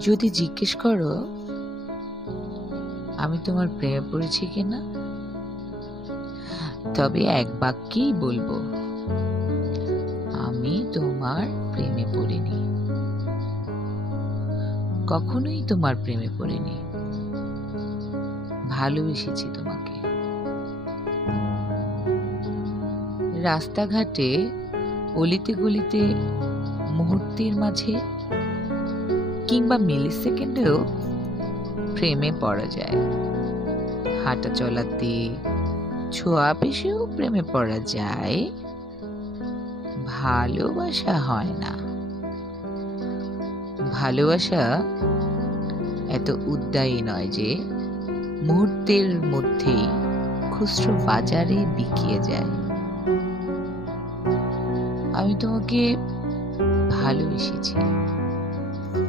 যদি জিজ্ঞেস করো আমি তোমার প্রেমে পড়েছি কিনা, তবে এক বাক্যেই বলবো, আমি তোমার প্রেমে পড়িনি। কখনোই তোমার প্রেমে পড়িনি, ভালোবেসেছি তোমাকে। রাস্তাঘাটে, অলিতে গলিতে, মুহূর্তের মাঝে কিংবা মিলি সেকেন্ডেও প্রেমে পড়া যায়। হাঁটা চলাতে, ছোঁয়া পেশেও প্রেমে পড়া যায়। ভালোবাসা হয় না। ভালোবাসা এত উদ্দায়ী নয় যে মুহূর্তের মধ্যেই খুচরো বাজারে বিকিয়ে যায়। আমি তোমাকে ভালোবেসেছি,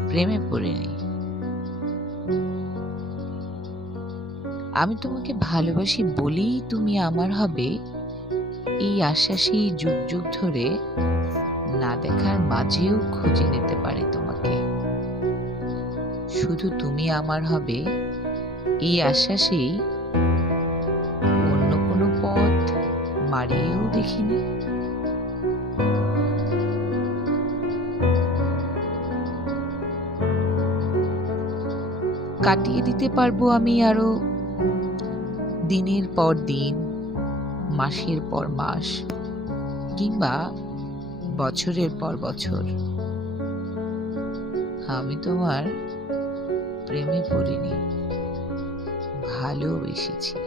প্রেমে পড়িনি। আমি তোমাকে ভালোবাসি বলেই তুমি আমার হবে, এই আশ্বাসেই যুগ যুগ ধরে না দেখার মাঝেও খুঁজে নিতে পারি তোমাকে। শুধু তুমি আমার হবে, এই আশ্বাসেই অন্য কোনো পথ মারিয়েও দেখিনি। কাটিয়ে দিতে পারবো আমি আরো দিনের পর দিন, মাসের পর মাস, কিংবা বছরের পর বছর। আমি তোমার প্রেমে পড়িনি, ভালোবেসেছি।